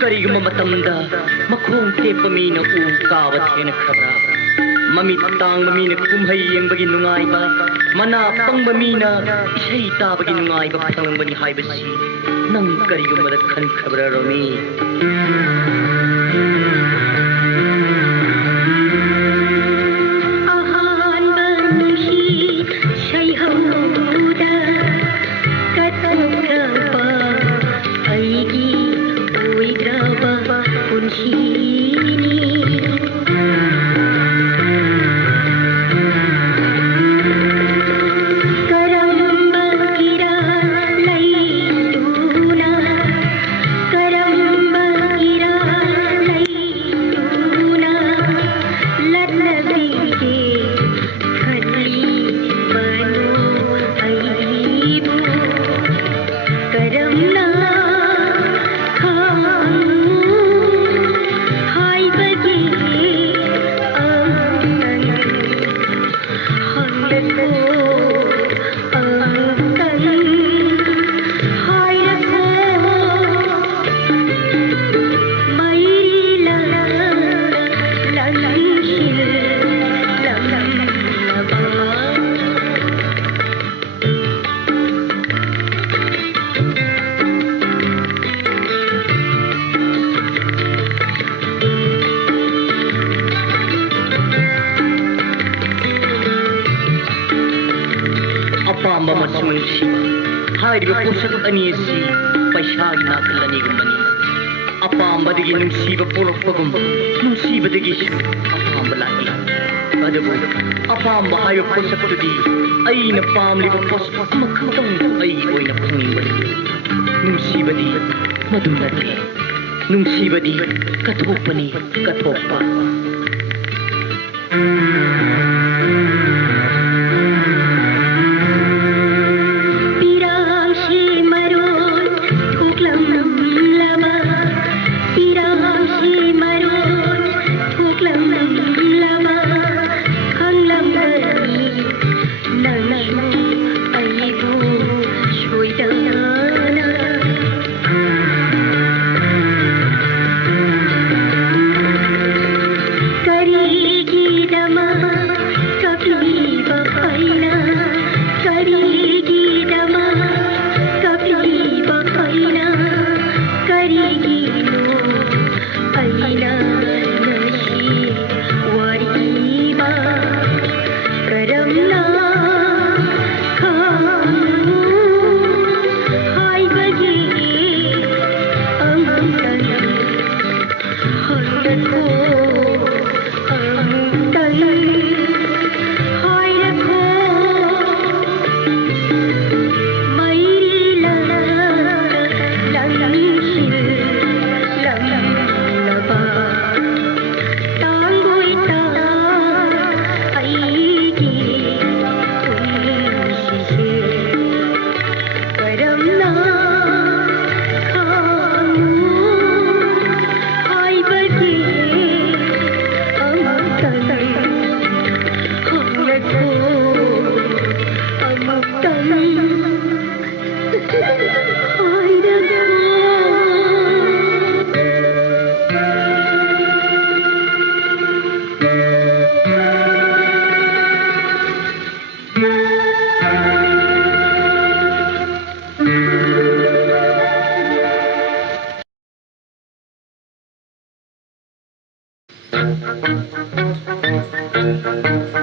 ꯀꯔꯤꯒꯨꯝꯕ ꯃꯇꯝꯗ ꯃꯈꯣꯡ ꯇꯦꯛꯄ ꯃꯤꯅ ꯎ ꯀꯥꯕ ꯊꯦꯡꯅꯈ꯭ꯔꯕ꯭ꯔꯥ? ꯃꯃꯤꯠ ꯇꯥꯡꯕ ꯃꯤꯅ ꯀꯨꯝꯍꯩ ꯌꯦꯡꯕꯒꯤ ꯅꯨꯡꯉꯥꯏꯕ, ꯃꯅꯥ ꯄꯪꯕ ꯃꯤꯅ ꯏꯁꯩ ꯇꯥꯕꯒꯤ ꯅꯨꯡꯉꯥꯏꯕ ꯐꯪꯕꯅꯤ ꯍꯥꯏꯕꯁꯤ ꯅꯪ ꯀꯔꯤꯒꯨꯝꯕꯗ ꯈꯟꯈ꯭ꯔꯕ꯭ꯔꯥ ꯔꯣꯃꯤ? ꯑꯄꯥꯝꯕꯗꯒꯤ ꯅꯨꯡꯁꯤꯕ ꯄꯣꯔꯛꯄꯒꯨꯝ ꯅꯨꯡꯁꯤꯕꯗꯒꯤ ꯑꯄꯥꯝꯕ ꯂꯥꯛꯏ꯫ ꯑꯗꯨꯕꯨ ꯑꯄꯥꯝꯕ ꯍꯥꯏꯕ ꯄꯣꯠꯁꯛꯇꯨꯗꯤ ꯑꯩꯅ ꯄꯥꯝꯂꯤꯕ ꯄꯣꯠꯁꯛ ꯑꯃꯈꯛꯇꯪ ꯑꯩꯒꯤ ꯑꯣꯏꯅ ꯐꯪꯅꯤꯡꯕꯅꯤ꯫ ꯅꯨꯡꯁꯤꯕꯗꯤ ꯃꯗꯨ ꯅꯠꯇꯦ꯫ ꯅꯨꯡꯁꯤꯕꯗꯤ ꯀꯠꯊꯣꯛꯄꯅꯤ, ꯀꯠꯊꯣꯛꯄ꯫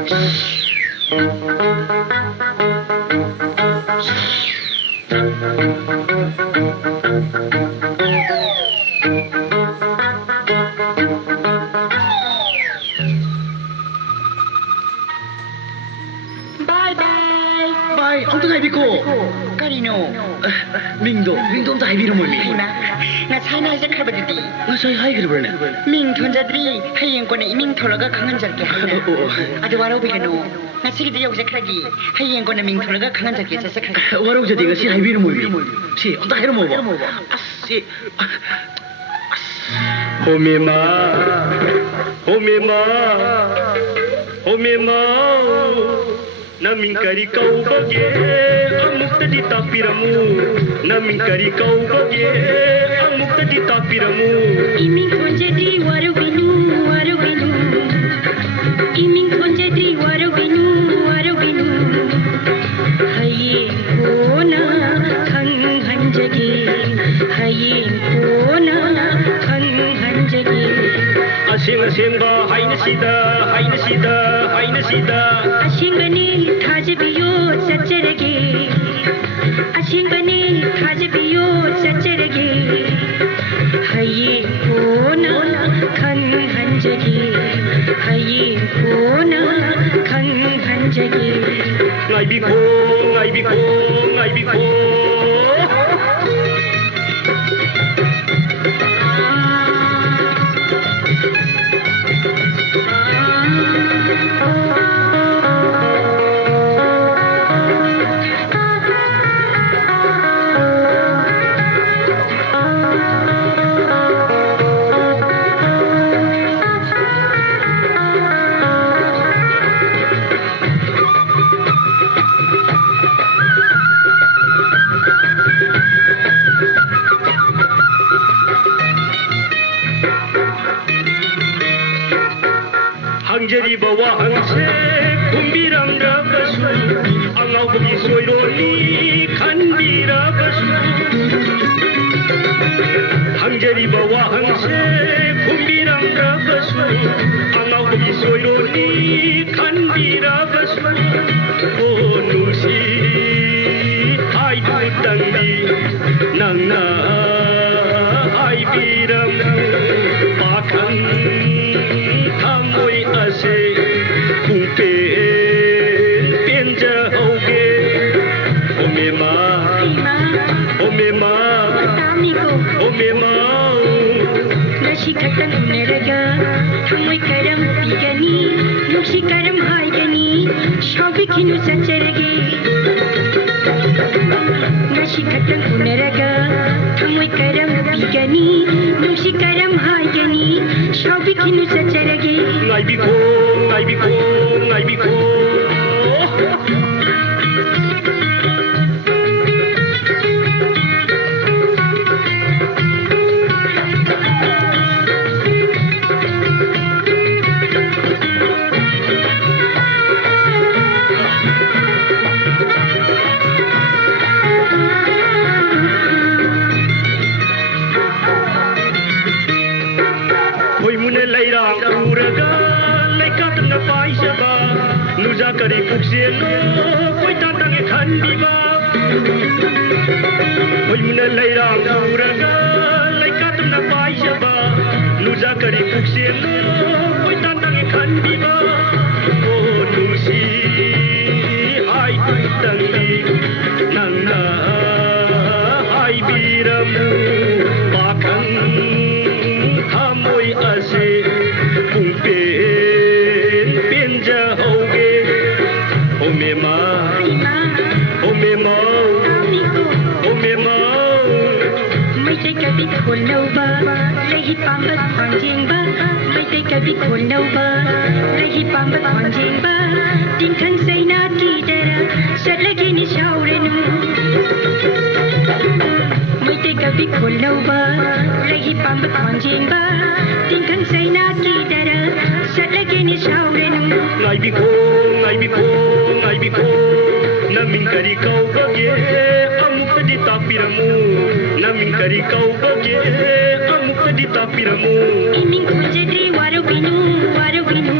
Bye, ang tunay biko. Karino? Mingdo ta haibiro mo mi. Haima, ngasay na sa karbadidi. Ngasay haigirbarna. Ming thonjadri, hayeng ko na iming tholaga kanganjarke haina. Adu waraw bigano. Ngasigidi yawjakragi, hayeng ko na ming tholaga kanganjarke sa sakragi. Waraw jadi ngasi haibiro mo mi. Si, anta hairo mo ba? Si. Homema. Naming kari kau bage amuk tadi tapiramu naming kari kau bage amuk tadi tapiramu iming konjadi warawinu iming konjadi warawinu haye kona khang hanjage haye kona khang hanjage asing ba haina sida ashingani thajbiyo sacharage ashingani thajbiyo sacharage haye kona khang hanjage haye kona khang hanjage ngai biko hangjari bawa hangse kumbiram rabasu angau bagi soironi khandira basu hangjari bawa hangse kumbiram rabasu angau bagi soironi khandira basu oh nusi hai tangi nangna hai biram pakhang Nashikatan uneraga, thamoi karam pigani, nushi karam haigani, shabikinu sacharage. Nashikatan uneraga, thamoi karam pigani, nushi karam haigani, shabikinu sacharage. Ngai biko. Nuja kari kukselo koi tatang khandiba koi muna lairang uraga laikat na paisaba nuja kari kukselo koi tatang khandiba oh nusi ai tangi nangna ai biramu pakhang thamoi ase kumpe Kabi khulnauba lahi pambat khonjingba mai kabi khulnauba lahi pambat khonjingba tinkan saina tidara salagi ni shaurenu mai kabi khulnauba lahi pambat khonjingba tinkan saina tidara salagi ni shaurenu ngai biko naming kari kau bage amuk ꯑꯃꯨꯛꯇꯗꯤ ꯇꯥꯛꯄꯤꯔꯝꯃꯨ ꯅꯃꯤꯡ ꯀꯔꯤ ꯀꯧꯕꯒꯦ ꯑꯃꯨꯛꯇꯗꯤ ꯇꯥꯛꯄꯤꯔꯝꯃꯨ 이밍 톤제들이 와르비누 와르비누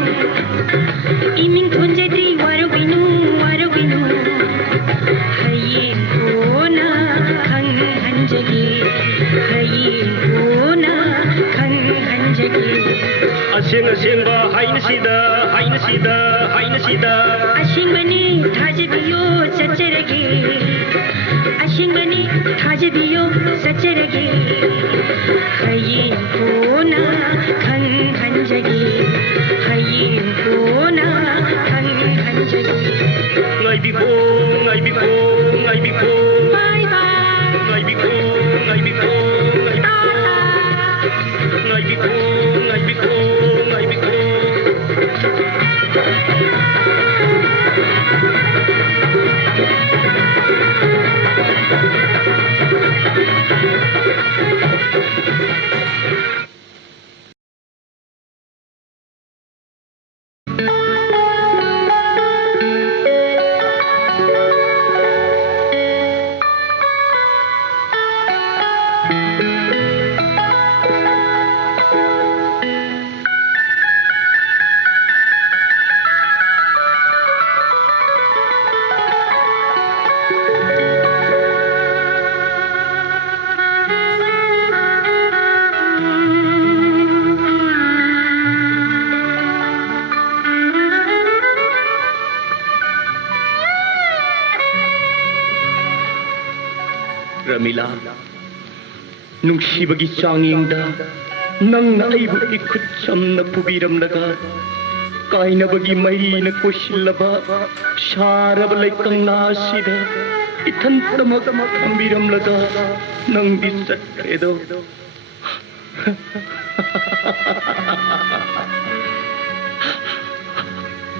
이밍 톤제들이 와르비누 와르비누 하이고나 강한적이 하이고나 강한적이 ꯑꯁꯦꯡ ꯑꯁꯦꯡꯕ ꯍꯥꯏꯅꯁꯤꯗ ꯍꯥꯏꯅꯁꯤꯗ ꯍꯥꯏꯅꯁꯤ다 아싱바니 다제비요 쩌쩌르기 아싱바니 다제비요 쩌쩌르기 하이고나 강한적이 하이고나 강한적이 ngaibiko ngaibiko ngaibiko 바이바이 ngaibiko ngaibiko ngaibiko ngaibiko ngaibiko Ramila, nungshibagi changingda nangna aibu ikut chamna pubiramlaga kainabagi maina koshillaba sharaba laikangna sida ithantamak thambiramlaga nangdi sakredo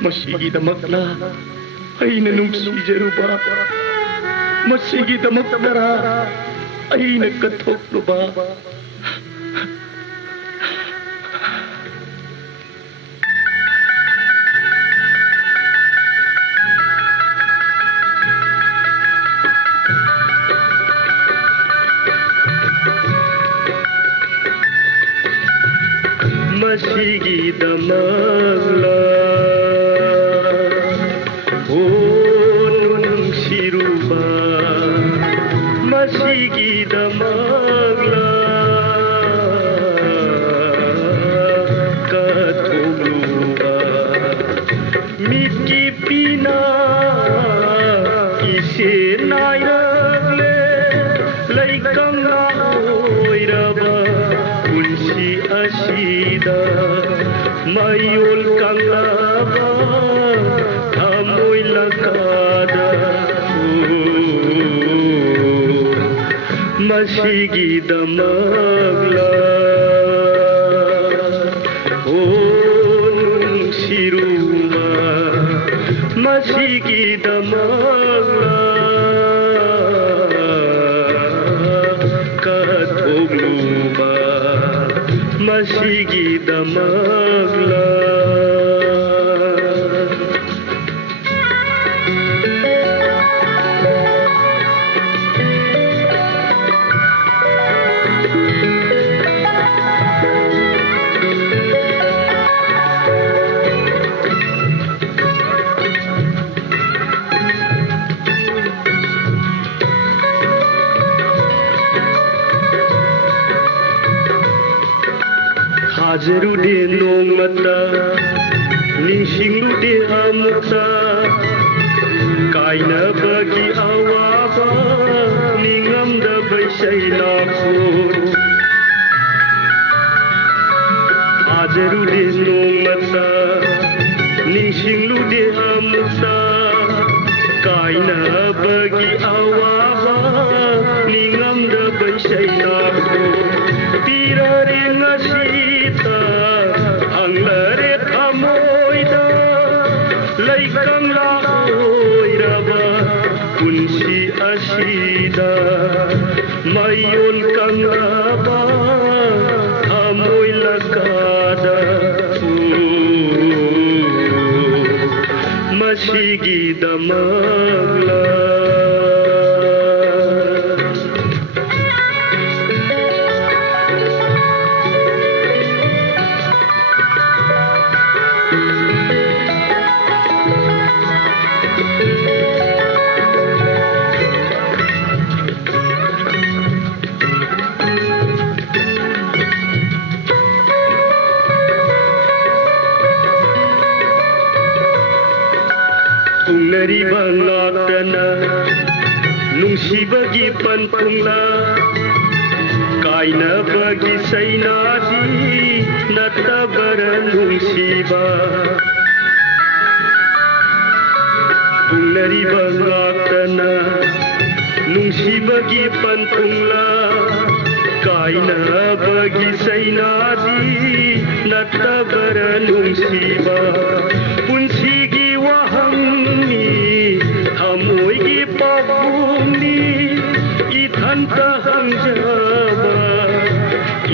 masigidamakla aina nungsijaruba masigidamakdara aina kathokluba masigidamakla nungsiruba masigidamakla kathokluba mitki pina ise nairagle laikangna oiraba punsi asida mayol kanglaba thamoy lakada masigidamakla nungsiruba masigidamakla kathokluba masigidamakla Hajarude nongmata ningshinglude amukta kainabagi awaba ningamdabai shailakot Hajarude nongmata ningshinglude amukta kainabagi awaba ningamdabai shailakot tirare ngasita hanglare thamoida laikangla oiraba punsi asida mayon kanglaba thamoy lakada masigidamakla ꯄꯨꯡꯅꯔꯤꯕ ꯉꯥꯛꯇꯅ ꯅꯨꯡꯁꯤꯕꯒꯤ ꯄꯟꯊꯨꯡꯂ ꯀꯥꯏꯅꯕꯒꯤ ꯆꯩꯅꯥꯗꯤ ꯅꯠꯇꯕꯔ ꯅꯨꯡꯁꯤꯕ ꯄꯨꯡꯅꯔꯤꯕ ꯉꯥꯛꯇꯅ ꯅꯨꯡꯁꯤꯕꯒꯤ ꯄꯟꯊꯨꯡꯂ ꯀꯥꯏꯅꯕꯒꯤ ꯆꯩꯅꯥꯗꯤ ꯅꯠꯇꯕꯔ ꯅꯨꯡꯁꯤꯕ ꯄꯨꯟꯁꯤꯒꯤ ꯋꯥꯍꯪꯅꯤ ꯊꯃꯣꯏꯒꯤ ꯄꯥꯎꯈꯨꯝꯅꯤ ꯏꯊꯟꯇ ꯍꯪꯖꯕ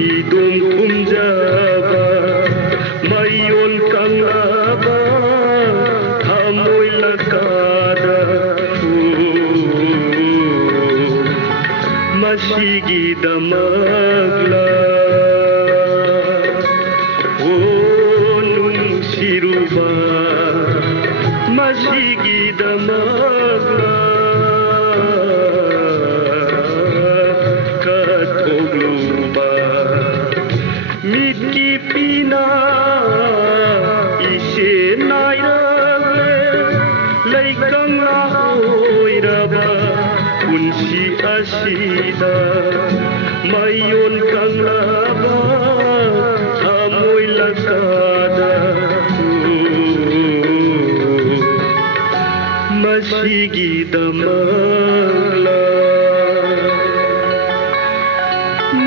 이동 훔자바 마이온 깡라바 하모일라까다 마시기다 막라 오눈시루바 마시기다 막라 Mitki pina ise nairale laikang na oiraba kunsi asida mayon kang laba amoy lasada masigi damala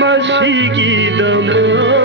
masigi damala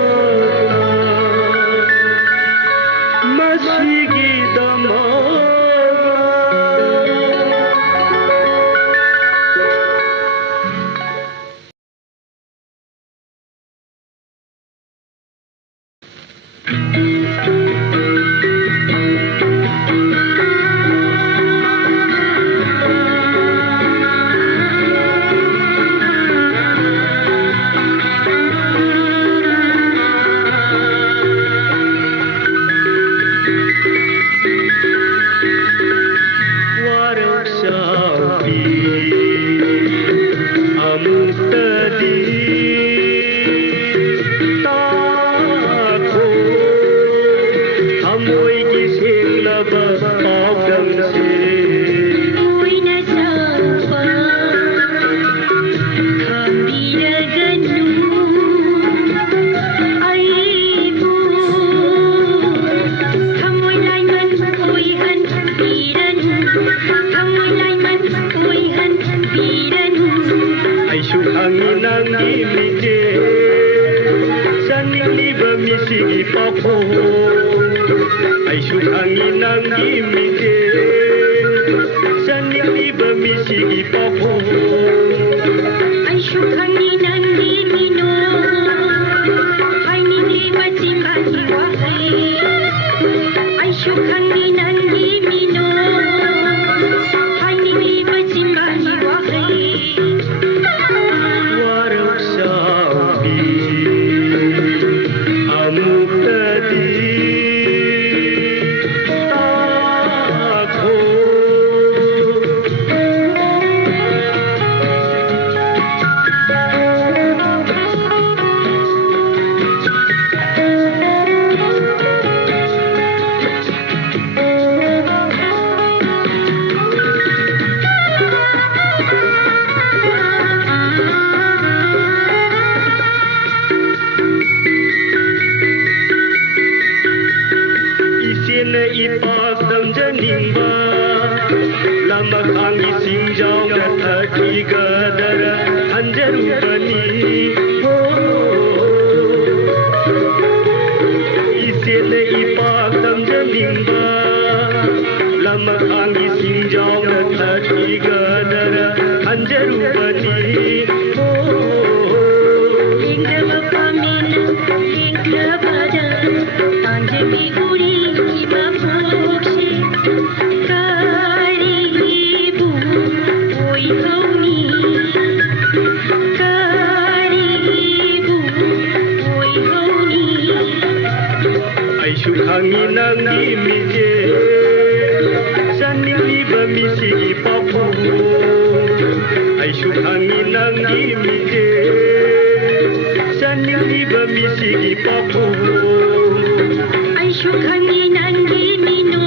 Ai shukhangi nangi mino,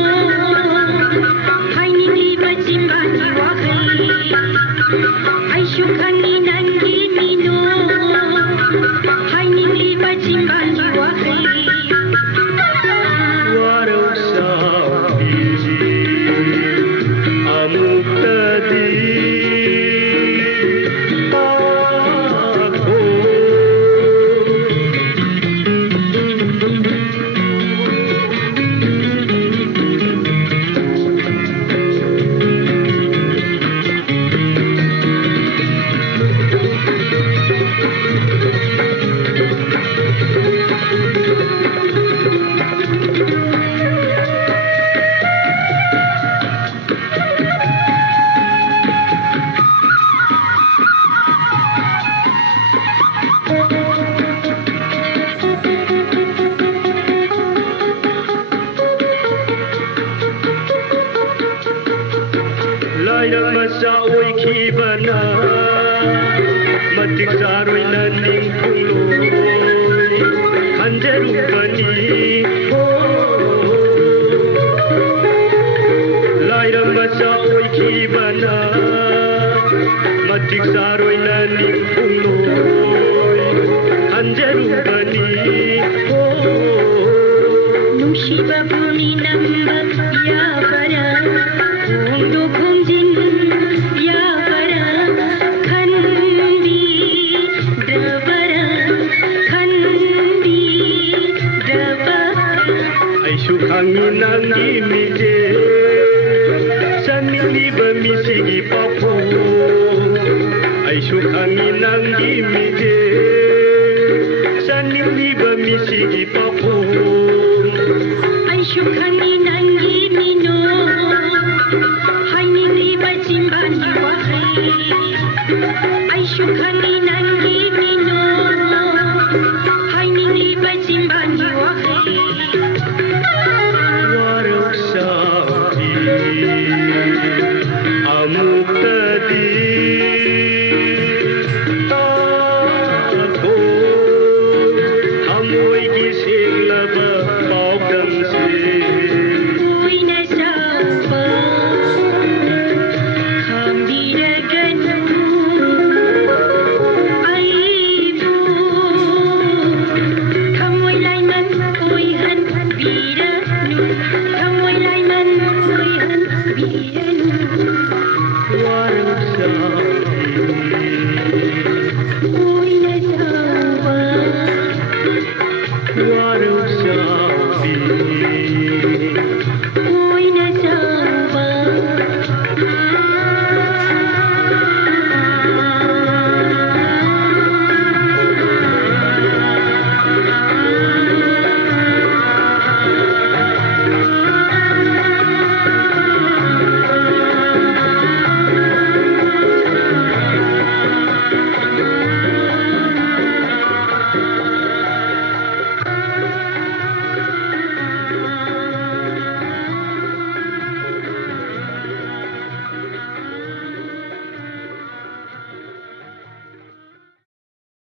hai ni ꯑꯃꯨꯛꯇꯗꯤ ꯄꯥꯈꯣ Laira masa oikhibana matik saroina ningphungloi hanjarubani ho Laira masa oikhibana matik saroina ningphungloi hanjarubani ho Nungsiba bumi namba yavara Undo khumjin yavara Khandi dravara Khandi dravara Aishu khangi nangi mije saniliba misigi papo Aishu khangi nangi mije saniliba misigi papo Aishu khani nangi mino Haini liba chimbani wahi Aishu khani